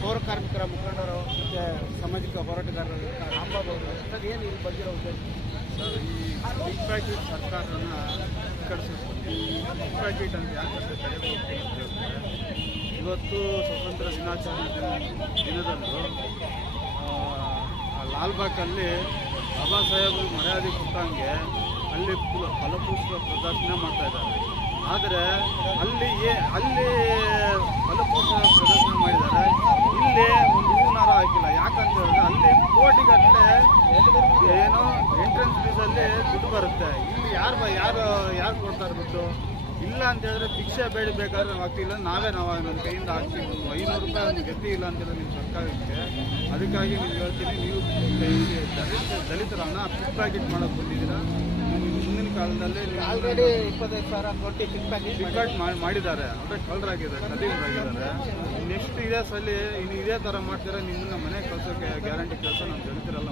ಪೌರ ಕಾರ್ಮಿಕರ ಮುಖಂಡರು ಮತ್ತು ಸಾಮಾಜಿಕ ಹೋರಾಟಗಾರರು ಅವರು ಸರ್ ಏನು ಇಲ್ಲಿ ಬಗ್ಗೆ ಉದ್ದೇಶ ಸರ್, ಈ ಬಿಗ್ ಪ್ಯಾಕೆಟ್ ಸರ್ಕಾರನ ಕಳಿಸ್ತು ಈ ಬಿಗ್ ಪ್ಯಾಕೆಟ್ ಅಂತ ಯಾಕೆ ಇವತ್ತು ಸ್ವತಂತ್ರ ದಿನಾಚರಣೆ ದಿನ ದಿನದಂದು ಲಾಲ್ಬಾಗಲ್ಲಿ ಬಾಬಾ ಸಾಹೇಬರು ಮರ್ಯಾದೆ ಕೊಟ್ಟಂಗೆ ಅಲ್ಲಿ ಫುಲ್ ಫಲಪುಷ್ಪ ಪ್ರದರ್ಶನ ಮಾಡ್ತಾ ಇದ್ದಾರೆ. ಆದರೆ ಅಲ್ಲಿ ಅಲ್ಲಿ ಫಲಪುಷ್ಪ ಪ್ರದರ್ಶನ ಮಾಡಿದ್ದಾರೆ ಇಲ್ಲಿ ಒಂದು ಹೂನಾರ ಹಾಕಿಲ್ಲ ಯಾಕಂತ ಹೇಳಿದ್ರೆ ಅಲ್ಲಿ ಕೋಟಿಗಟ್ಟಲೆ ಏನೋ ಎಂಟ್ರೆನ್ಸ್ ಫೀಸಲ್ಲಿ ದುಡ್ಡು ಬರುತ್ತೆ. ಇಲ್ಲಿ ಯಾರು ಬ ಯಾರು ಯಾರು ಕೊಡ್ತಾರೆ ದುಡ್ಡು? ಇಲ್ಲ ಅಂತ ಹೇಳಿದ್ರೆ ಭಿಕ್ಷೆ ಬೇಡಬೇಕಾದ್ರೆ ನಾವು ಹಾಕ್ತಿಲ್ಲ ನಾವೇ ನಾವು ನನ್ನ ಕೈಯಿಂದ ಹಾಕ್ತೀವಿ ಒಂದು ಐನೂರು ರೂಪಾಯಿ ಒಂದು ಗತಿ ಇಲ್ಲ ಅಂತ ಹೇಳಿದ್ರೆ ನಿಮ್ಮ ಸರ್ಕಾರಕ್ಕೆ ಅದಕ್ಕಾಗಿ ನೀವು ಹೇಳ್ತೀನಿ ನೀವು ದಲಿತ ದಲಿತರನ್ನ ಫುಡ್ ಪ್ಯಾಕೆಟ್ ಮಾಡೋಕೆ ಬಂದಿದ್ದೀರಾ? ಮುಂದಿನ ಕಾಲದಲ್ಲಿ ಆಲ್ರೆಡಿ ಇಪ್ಪತ್ತೈದು ಸಾವಿರ ಕೋಟಿ ಪಿಕ್ ಪ್ಯಾಕೆಟ್ ಡಿಫಾಲ್ಟ್ ಮಾಡಿ ಮಾಡಿದ್ದಾರೆ? ಅಂದರೆ ಕಳ್ಳರಾಗಿದ್ದಾರೆ ಕದಿರಾಗಿದ್ದಾರೆ ನೆಕ್ಸ್ಟ್ ಇದೇ ಸಲ ಇನ್ನು ಇದೇ ಥರ ಮಾಡ್ತೀರಾ ನಿಮ್ಮನ್ನ ಮನೆ ಕಳ್ಸೋಕ್ಕೆ ಗ್ಯಾರಂಟಿ ಕೆಲಸ ನಾವು ದಲಿತರೆಲ್ಲ